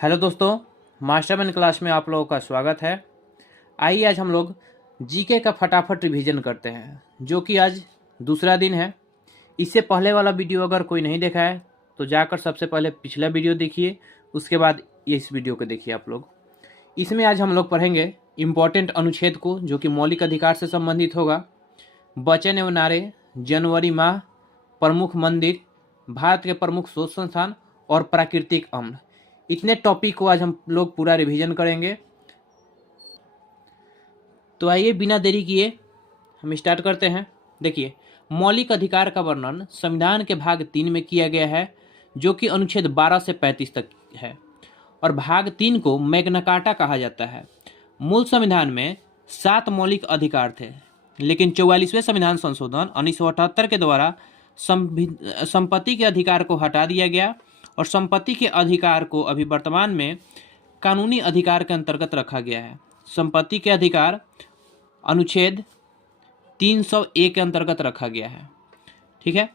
Hello दोस्तों, Masterman class में आप लोगों का स्वागत है। आइए आज हम लोग जीके का फटाफट रिवीजन करते हैं, जो कि आज दूसरा दिन है। इससे पहले वाला वीडियो अगर कोई नहीं देखा है तो जाकर सबसे पहले पिछला वीडियो देखिए, उसके बाद इस वीडियो को देखिए आप लोग। इसमें आज हम लोग पढ़ेंगे इम्पोर्टेंट अनुच्छेद को, जो कि मौलिक अधिकार से संबंधित होगा। वचन एवं नारे, जनवरी माह, प्रमुख मंदिर, भारत के प्रमुख शोध संस्थान और प्राकृतिक अम्ल, इतने टॉपिक को आज हम लोग पूरा रिवीजन करेंगे। तो आइए बिना देरी किए हम स्टार्ट करते हैं। देखिए, मौलिक अधिकार का वर्णन संविधान के भाग 3 में किया गया है, जो कि अनुच्छेद 12 से 35 तक है, और भाग 3 को मैग्ना कार्टा कहा जाता है। मूल संविधान में 7 मौलिक अधिकार थे, लेकिन 44वें संविधान संशोधन 1978 के द्वारा संपत्ति के अधिकार को हटा दिया गया और संपत्ति के अधिकार को अभी वर्तमान में कानूनी अधिकार के अंतर्गत रखा गया है। संपत्ति के अधिकार अनुच्छेद 301 के अंतर्गत रखा गया है। ठीक है,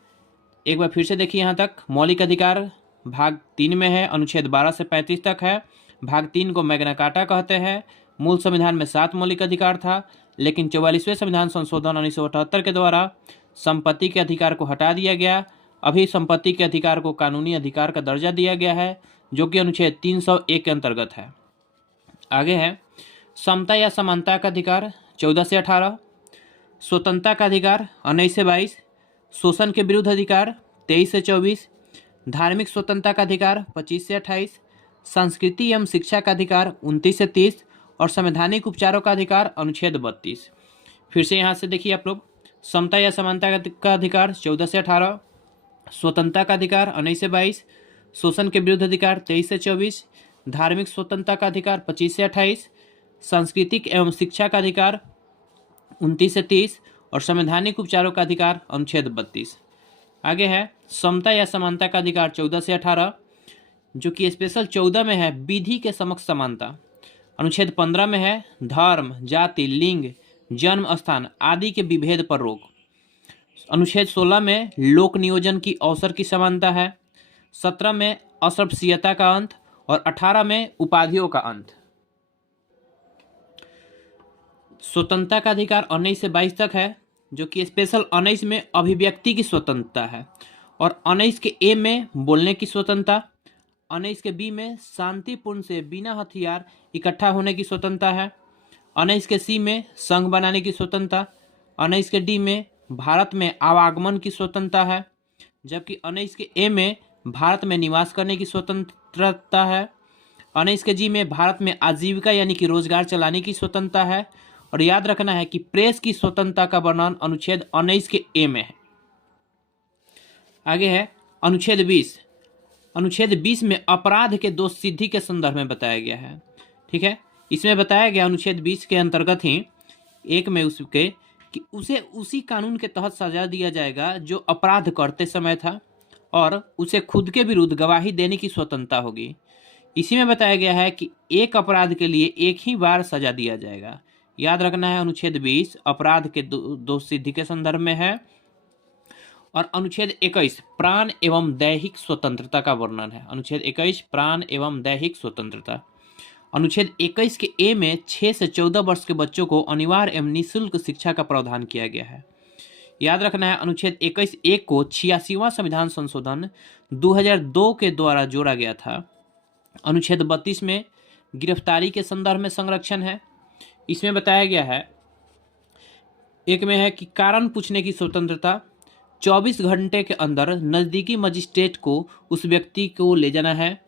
एक बार फिर से देखिए, यहाँ तक मौलिक अधिकार भाग 3 में है, अनुच्छेद 12 से 35 तक है। भाग 3 को मैग्ना कार्टा कहते हैं। मूल संविधान में 7 मौलिक अधिकार था, लेकिन 44वें संविधान संशोधन 1978 के द्वारा संपत्ति के अधिकार को हटा दिया गया। अभी संपत्ति के अधिकार को कानूनी अधिकार का दर्जा दिया गया है, जो कि अनुच्छेद 301 के अंतर्गत है। आगे है समता या समानता का अधिकार 14 से 18, स्वतंत्रता का अधिकार 19 से 22, शोषण के विरुद्ध अधिकार 23 से 24, धार्मिक स्वतंत्रता का अधिकार 25 से 28, संस्कृति एवं शिक्षा का अधिकार 29 से 30 और संवैधानिक उपचारों का अधिकार अनुच्छेद 32। फिर से यहाँ से देखिए आप लोग, समता या समानता का अधिकार 14 से 18, स्वतंत्रता का अधिकार 19 से 22, शोषण के विरुद्ध अधिकार 23 से 24, धार्मिक स्वतंत्रता का अधिकार 25 से 28, सांस्कृतिक एवं शिक्षा का अधिकार 29 से 30 और संवैधानिक उपचारों का अधिकार अनुच्छेद 32। आगे है समता या समानता का अधिकार 14 से 18, जो कि स्पेशल 14 में है विधि के समक्ष समानता। अनुच्छेद 15 में है धर्म, जाति, लिंग, जन्म स्थान आदि के विभेद पर रोक। अनुच्छेद 16 में लोक नियोजन की अवसर की समानता है। 17 में अस्पृश्यता का अंत और 18 में उपाधियों का अंत। स्वतंत्रता का अधिकार 19 से 22 तक है, जो कि स्पेशल 19 में अभिव्यक्ति की स्वतंत्रता है, और 19 के ए में बोलने की स्वतंत्रता, 19 के बी में शांतिपूर्ण से बिना हथियार इकट्ठा होने की स्वतंत्रता है, 19 के सी में संघ बनाने की स्वतंत्रता, 19 के डी में भारत में आवागमन की स्वतंत्रता है, जबकि 19 के ए में भारत में निवास करने की स्वतंत्रता है, 19 के जी में भारत में आजीविका यानी कि रोजगार चलाने की स्वतंत्रता है। और याद रखना है कि प्रेस की स्वतंत्रता का वर्णन अनुच्छेद 19 के ए में है। आगे है अनुच्छेद 20। अनुच्छेद 20 में अपराध के दोष सिद्धि के संदर्भ में बताया गया है। ठीक है, इसमें बताया गया अनुच्छेद 20 के अंतर्गत ही एक में उसके कि उसे उसी कानून के तहत सजा दिया जाएगा जो अपराध करते समय था, और उसे खुद के विरुद्ध गवाही देने की स्वतंत्रता होगी। इसी में बताया गया है कि एक अपराध के लिए एक ही बार सजा दिया जाएगा। याद रखना है, अनुच्छेद 20 अपराध के दोष सिद्धि के संदर्भ में है। और अनुच्छेद 21 प्राण एवं दैहिक स्वतंत्रता का वर्णन है। अनुच्छेद 21 प्राण एवं दैहिक स्वतंत्रता। अनुच्छेद 21 के ए में 6 से 14 वर्ष के बच्चों को अनिवार्य एवं निःशुल्क शिक्षा का प्रावधान किया गया है। याद रखना है, अनुच्छेद 21 एक को 86वां संविधान संशोधन 2002 के द्वारा जोड़ा गया था। अनुच्छेद 32 में गिरफ्तारी के संदर्भ में संरक्षण है। इसमें बताया गया है, एक में है कि कारण पूछने की स्वतंत्रता, 24 घंटे के अंदर नज़दीकी मजिस्ट्रेट को उस व्यक्ति को ले जाना है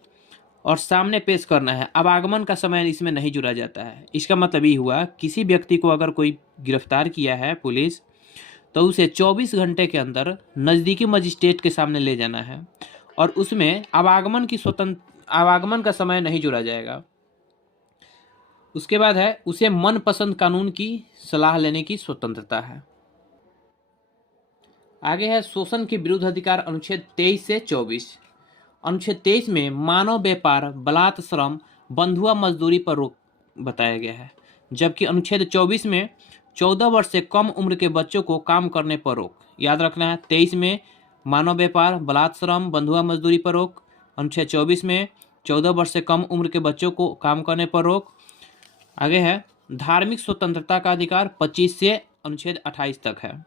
और सामने पेश करना है। आवागमन का समय इसमें नहीं जुड़ा जाता है। इसका मतलब ये हुआ, किसी व्यक्ति को अगर कोई गिरफ्तार किया है पुलिस, तो उसे 24 घंटे के अंदर नज़दीकी मजिस्ट्रेट के सामने ले जाना है, और उसमें आवागमन का समय नहीं जुड़ा जाएगा। उसके बाद है उसे मनपसंद कानून की सलाह लेने की स्वतंत्रता है। आगे है शोषण के विरुद्ध अधिकार, अनुच्छेद 23 से 24। अनुच्छेद 23 में मानव व्यापार, बलात् श्रम, बंधुआ मजदूरी पर रोक बताया गया है, जबकि अनुच्छेद 24 में 14 वर्ष से कम उम्र के बच्चों को काम करने पर रोक। याद रखना है, 23 में मानव व्यापार, बलात् श्रम, बंधुआ मजदूरी पर रोक, अनुच्छेद 24 में 14 वर्ष से कम उम्र के बच्चों को काम करने पर रोक। आगे है धार्मिक स्वतंत्रता का अधिकार 25 से अनुच्छेद 28 तक है।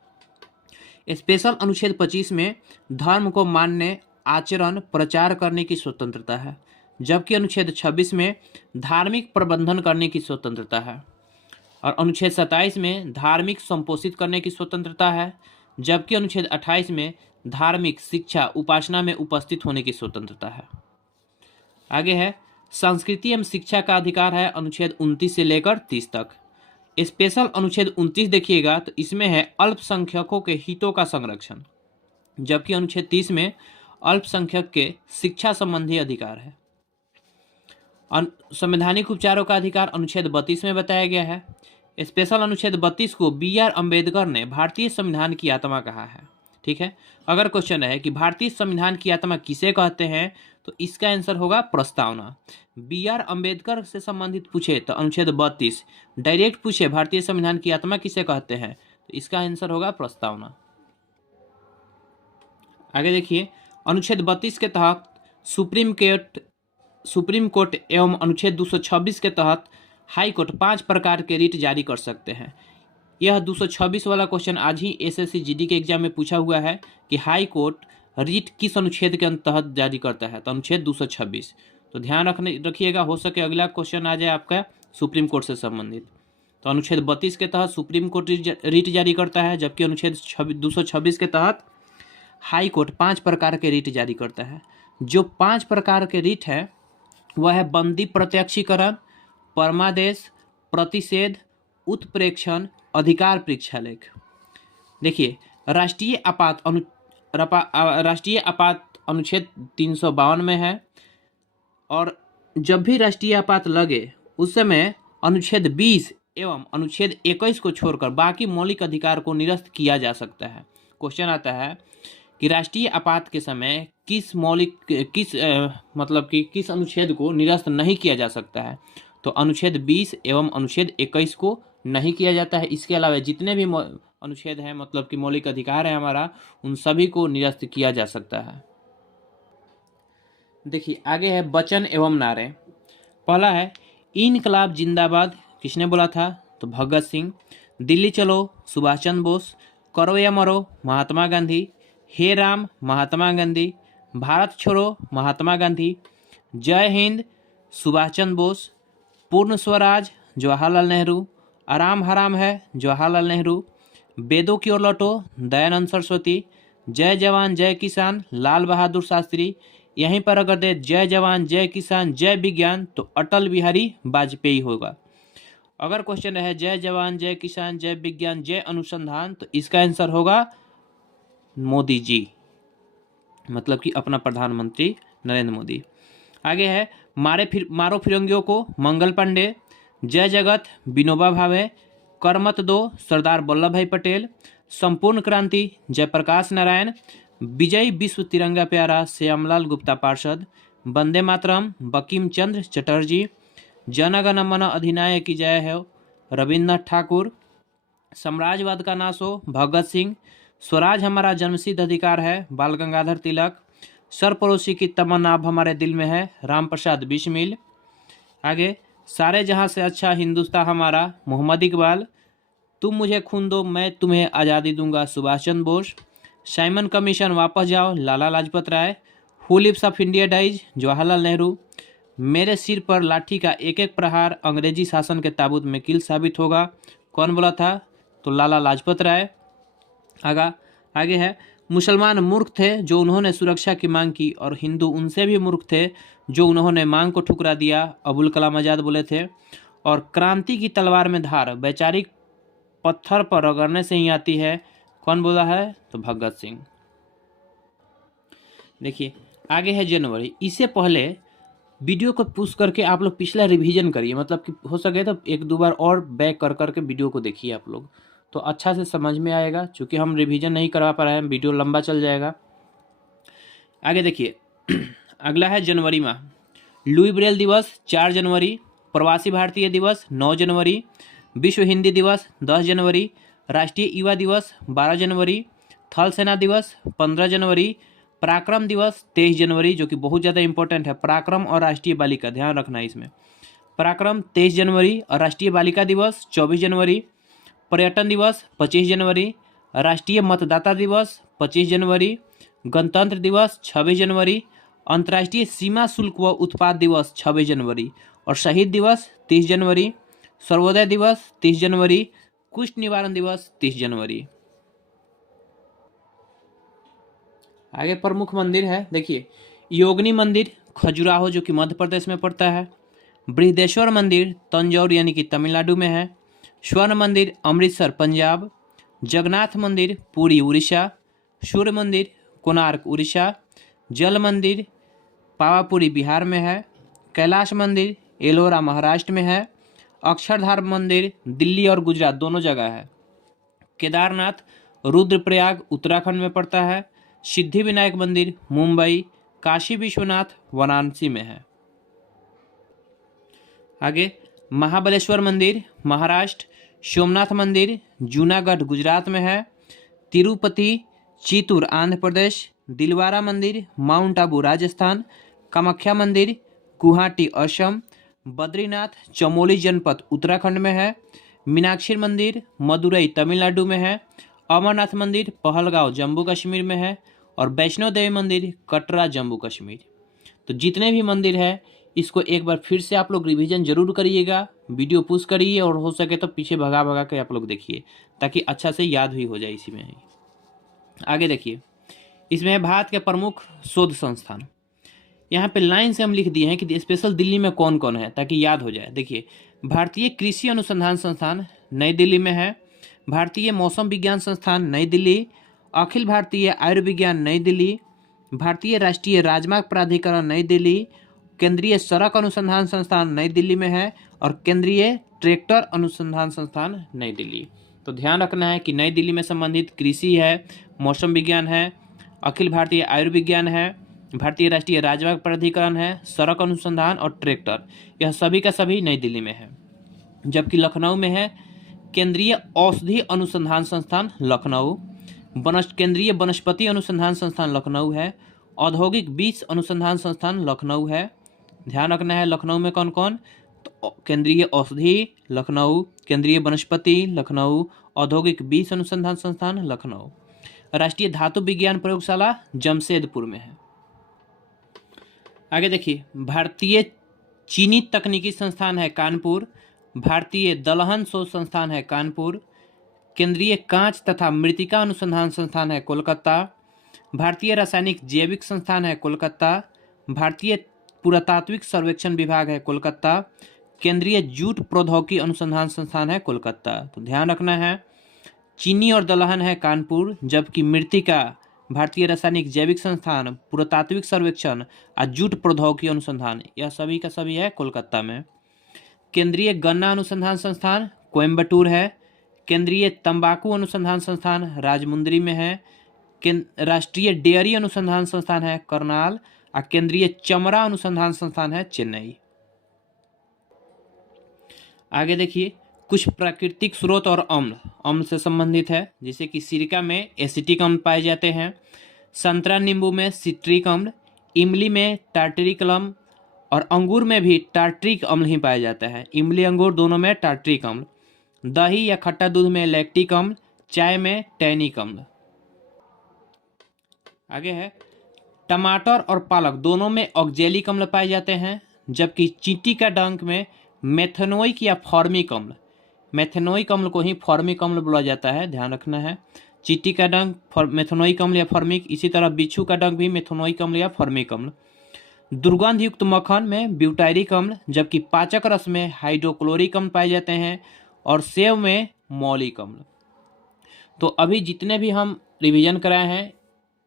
स्पेशल अनुच्छेद 25 में धर्म को मानने, आचरण, प्रचार करने की स्वतंत्रता है, जबकि अनुच्छेद 26 में धार्मिक प्रबंधन करने की स्वतंत्रता है और अनुच्छेद 27 में धार्मिक संपोषित करने की स्वतंत्रता है, जबकि अनुच्छेद 28 में धार्मिक शिक्षा उपासना में उपस्थित होने की स्वतंत्रता है। आगे है संस्कृति एवं शिक्षा का अधिकार है अनुच्छेद 29 से लेकर 30 तक। स्पेशल अनुच्छेद 29 देखिएगा तो इसमें है अल्पसंख्यकों के हितों का संरक्षण, जबकि अनुच्छेद 30 में अल्पसंख्यक के शिक्षा संबंधी अधिकार है। संवैधानिक उपचारों का अधिकार अनुच्छेद 32 में बताया गया है। स्पेशल अनुच्छेद 32 को B.R. अम्बेडकर ने भारतीय संविधान की आत्मा कहा है। ठीक है, अगर क्वेश्चन है कि भारतीय संविधान की आत्मा किसे कहते हैं तो इसका आंसर होगा प्रस्तावना। B.R. अम्बेडकर से संबंधित पूछे तो अनुच्छेद 32, डायरेक्ट पूछे भारतीय संविधान की आत्मा किसे कहते हैं तो इसका आंसर होगा प्रस्तावना। आगे देखिए अनुच्छेद 32 के तहत सुप्रीम कोर्ट एवं अनुच्छेद 226 के तहत हाई कोर्ट 5 प्रकार के रिट जारी कर सकते हैं। यह 226 वाला क्वेश्चन आज ही SSC GD के एग्जाम में पूछा हुआ है कि हाई कोर्ट रिट किस अनुच्छेद के तहत जारी करता है, तो अनुच्छेद 226। तो ध्यान रखिएगा, हो सके अगला क्वेश्चन आ जाए आपका सुप्रीम कोर्ट से संबंधित। तो अनुच्छेद 32 के तहत सुप्रीम कोर्ट रिट जारी करता है, जबकि अनुच्छेद 226 के तहत हाई कोर्ट 5 प्रकार के रिट जारी करता है। जो 5 प्रकार के रिट है वह है बंदी प्रत्यक्षीकरण, परमादेश, प्रतिषेध, उत्प्रेक्षण, अधिकार परीक्षालेख। देखिए राष्ट्रीय आपात अनुच्छेद 352 में है और जब भी राष्ट्रीय आपात लगे उस समय अनुच्छेद 20 एवं अनुच्छेद 21 को छोड़कर बाकी मौलिक अधिकार को निरस्त किया जा सकता है। क्वेश्चन आता है कि राष्ट्रीय आपात के समय किस अनुच्छेद को निरस्त नहीं किया जा सकता है, तो अनुच्छेद 20 एवं अनुच्छेद 21 को नहीं किया जाता है। इसके अलावा जितने भी अनुच्छेद हैं मतलब कि मौलिक अधिकार है हमारा, उन सभी को निरस्त किया जा सकता है। देखिए आगे है वचन एवं नारे। पहला है इनकलाब जिंदाबाद, किसने बोला था, तो भगत सिंह। दिल्ली चलो सुभाष चंद्र बोस। करो या मरो महात्मा गांधी। हे राम महात्मा गांधी। भारत छोड़ो महात्मा गांधी। जय हिंद सुभाष चंद्र बोस। पूर्ण स्वराज जवाहरलाल नेहरू। आराम हराम है जवाहरलाल नेहरू। वेदों की ओर लौटो दयानंद सरस्वती। जय जवान जय किसान लाल बहादुर शास्त्री। यहीं पर अगर दे जय जवान जय किसान जय विज्ञान तो अटल बिहारी वाजपेयी होगा। अगर क्वेश्चन है जय जवान जय किसान जय विज्ञान जय अनुसंधान तो इसका आंसर होगा मोदी जी, मतलब कि अपना प्रधानमंत्री नरेंद्र मोदी। आगे है मारो फिरंगियों को मंगल पांडे। जय जगत विनोबा भावे। कर मत दो सरदार वल्लभ भाई पटेल। संपूर्ण क्रांति जयप्रकाश नारायण। विजय विश्व तिरंगा प्यारा श्यामलाल गुप्ता पार्षद। वंदे मातरम बंकिम चंद्र चटर्जी। जन गण मन अधिनायक की जय है रविन्द्रनाथ ठाकुर। साम्राज्यवाद का नाश हो भगत सिंह। स्वराज हमारा जन्मसिद्ध अधिकार है बाल गंगाधर तिलक। सरपरोशी की तमन्ना अब हमारे दिल में है राम प्रसाद बिस्मिल। आगे सारे जहां से अच्छा हिंदुस्तान हमारा मोहम्मद इकबाल। तुम मुझे खून दो मैं तुम्हें आज़ादी दूंगा सुभाष चंद्र बोस। साइमन कमीशन वापस जाओ Lala Lajpat Rai. Who lives of India dies Jawaharlal Nehru. मेरे सिर पर लाठी का एक एक प्रहार अंग्रेजी शासन के ताबूत में कील साबित होगा, कौन बोला था, तो लाला लाजपत राय। आगे है मुसलमान मूर्ख थे जो उन्होंने सुरक्षा की मांग की और हिंदू उनसे भी मूर्ख थे जो उन्होंने मांग को ठुकरा दिया, अबुल कलाम आजाद बोले थे। और क्रांति की तलवार में धार वैचारिक पत्थर पर रगड़ने से ही आती है, कौन बोला है, तो भगत सिंह। देखिए आगे है जनवरी। इससे पहले वीडियो को पुश करके आप लोग पिछला रिवीजन करिए, मतलब कि हो सके तो 1-2 बार और बैक कर करके वीडियो को देखिए आप लोग, तो अच्छा से समझ में आएगा। चूँकि हम रिवीजन नहीं करवा पा रहे हैं, वीडियो लंबा चल जाएगा। आगे देखिए अगला है जनवरी माह। लुई ब्रेल दिवस 4 जनवरी। प्रवासी भारतीय दिवस 9 जनवरी। विश्व हिंदी दिवस 10 जनवरी। राष्ट्रीय युवा दिवस 12 जनवरी। थल सेना दिवस 15 जनवरी। पराक्रम दिवस 23 जनवरी, जो कि बहुत ज़्यादा इंपॉर्टेंट है। पराक्रम और राष्ट्रीय बालिका, ध्यान रखना है इसमें। पराक्रम 23 जनवरी और राष्ट्रीय बालिका दिवस 24 जनवरी। पर्यटन दिवस 25 जनवरी। राष्ट्रीय मतदाता दिवस 25 जनवरी। गणतंत्र दिवस 26 जनवरी। अंतर्राष्ट्रीय सीमा शुल्क व उत्पाद दिवस 26 जनवरी और शहीद दिवस 30 जनवरी। सर्वोदय दिवस 30 जनवरी। कुष्ठ निवारण दिवस 30 जनवरी। आगे प्रमुख मंदिर है, देखिए योगिनी मंदिर खजुराहो, जो कि मध्य प्रदेश में पड़ता है। बृहदेश्वर मंदिर तंजौर यानी कि तमिलनाडु में है। स्वर्ण मंदिर अमृतसर पंजाब। जगन्नाथ मंदिर पुरी उड़ीसा। सूर्य मंदिर कोणार्क उड़ीसा। जल मंदिर पावापुरी बिहार में है। कैलाश मंदिर एलोरा महाराष्ट्र में है। अक्षरधाम मंदिर दिल्ली और गुजरात दोनों जगह है। केदारनाथ रुद्रप्रयाग उत्तराखंड में पड़ता है। सिद्धि विनायक मंदिर मुंबई। काशी विश्वनाथ वाराणसी में है। आगे महाबलेश्वर मंदिर महाराष्ट्र। सोमनाथ मंदिर जूनागढ़ गुजरात में है। तिरुपति चित्तूर आंध्र प्रदेश। दिलवारा मंदिर माउंट आबू राजस्थान। कामाख्या मंदिर गुवाहाटी असम। बद्रीनाथ चमोली जनपद उत्तराखंड में है। मीनाक्षी मंदिर मदुरई तमिलनाडु में है। अमरनाथ मंदिर पहलगांव जम्मू कश्मीर में है। और वैष्णो देवी मंदिर कटरा जम्मू कश्मीर। तो जितने भी मंदिर है इसको एक बार फिर से आप लोग रिवीजन जरूर करिएगा, वीडियो पुश करिए और हो सके तो पीछे भगा भगा के आप लोग देखिए ताकि अच्छा से याद भी हो जाए इसी में ही। आगे देखिए, इसमें है भारत के प्रमुख शोध संस्थान। यहाँ पे लाइन से हम लिख दिए हैं कि स्पेशल दिल्ली में कौन कौन है ताकि याद हो जाए। देखिए भारतीय कृषि अनुसंधान संस्थान नई दिल्ली में है। भारतीय मौसम विज्ञान संस्थान नई दिल्ली। अखिल भारतीय आयुर्विज्ञान नई दिल्ली। भारतीय राष्ट्रीय राजमार्ग प्राधिकरण नई दिल्ली। केंद्रीय सड़क अनुसंधान संस्थान नई दिल्ली में है। और केंद्रीय ट्रैक्टर अनुसंधान संस्थान नई दिल्ली। तो ध्यान रखना है कि नई दिल्ली में संबंधित कृषि है, मौसम विज्ञान है, अखिल भारतीय आयुर्विज्ञान है, भारतीय राष्ट्रीय राजमार्ग प्राधिकरण है, सड़क अनुसंधान और ट्रैक्टर, यह सभी का सभी नई दिल्ली में है। जबकि लखनऊ में है केंद्रीय औषधि अनुसंधान संस्थान लखनऊ। केंद्रीय वनस्पति अनुसंधान संस्थान लखनऊ है। औद्योगिक बीज अनुसंधान संस्थान लखनऊ है। ध्यान रखना है लखनऊ में कौन कौन, तो केंद्रीय औषधि लखनऊ, केंद्रीय वनस्पति लखनऊ, औद्योगिक बीज अनुसंधान संस्थान लखनऊ। राष्ट्रीय धातु विज्ञान प्रयोगशाला जमशेदपुर में है। आगे देखिए, भारतीय चीनी तकनीकी संस्थान है कानपुर। भारतीय दलहन शोध संस्थान है कानपुर। केंद्रीय कांच तथा मृत्तिका अनुसंधान संस्थान है कोलकाता। भारतीय रासायनिक जैविक संस्थान है कोलकाता। भारतीय पुरातात्विक सर्वेक्षण विभाग है कोलकाता। केंद्रीय जूट प्रौद्योगिकी अनुसंधान संस्थान है कोलकाता। तो ध्यान रखना है चीनी और दलहन है कानपुर, जबकि मृत्तिका भारतीय रासायनिक जैविक संस्थान, पुरातात्विक सर्वेक्षण और जूट प्रौद्योगिकी अनुसंधान, यह सभी का सभी है कोलकाता में। केंद्रीय गन्ना अनुसंधान संस्थान कोयम्बटूर है। केंद्रीय तंबाकू अनुसंधान संस्थान राजमुंदरी में है। राष्ट्रीय डेयरी अनुसंधान संस्थान है करनाल और केंद्रीय चमड़ा अनुसंधान संस्थान है चेन्नई। आगे देखिए, कुछ प्राकृतिक स्रोत और अम्ल से संबंधित है, जैसे कि सिरका में एसिटिक अम्ल पाए जाते हैं। संतरा नींबू में सिट्रिक अम्ल। इमली में टार्टरिक अम्ल और अंगूर में भी टार्टरिक अम्ल ही पाया जाता है। इमली अंगूर दोनों में टार्टरिक अम्ल। दही या खट्टा दूध में लैक्टिक अम्ल। चाय में टैनिक अम्ल। आगे है, टमाटर और पालक दोनों में ऑक्जेलिक अम्ल पाए जाते हैं, जबकि चींटी का डंक में मेथेनोइक या फॉर्मिक अम्ल, मेथेनोइक अम्ल को ही फॉर्मिक अम्ल बोला जाता है, ध्यान रखना है। चींटी का डंक मेथेनोइक अम्ल या फॉर्मिक, इसी तरह बिच्छू का डंक भी मेथेनोइक अम्ल या फॉर्मिक अम्ल। दुर्गंध युक्त मक्खन में ब्यूटायरिक अम्ल, जबकि पाचक रस में हाइड्रोक्लोरिक अम्ल पाए जाते हैं और सेव में मौलिक अम्ल। तो अभी जितने भी हम रिवीजन कराए हैं,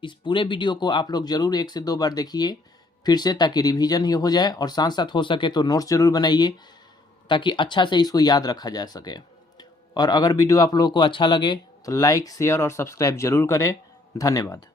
इस पूरे वीडियो को आप लोग जरूर 1 से 2 बार देखिए फिर से, ताकि रिवीजन ही हो जाए और साथ साथ हो सके तो नोट्स जरूर बनाइए ताकि अच्छा से इसको याद रखा जा सके। और अगर वीडियो आप लोगों को अच्छा लगे तो लाइक, शेयर और सब्सक्राइब जरूर करें। धन्यवाद।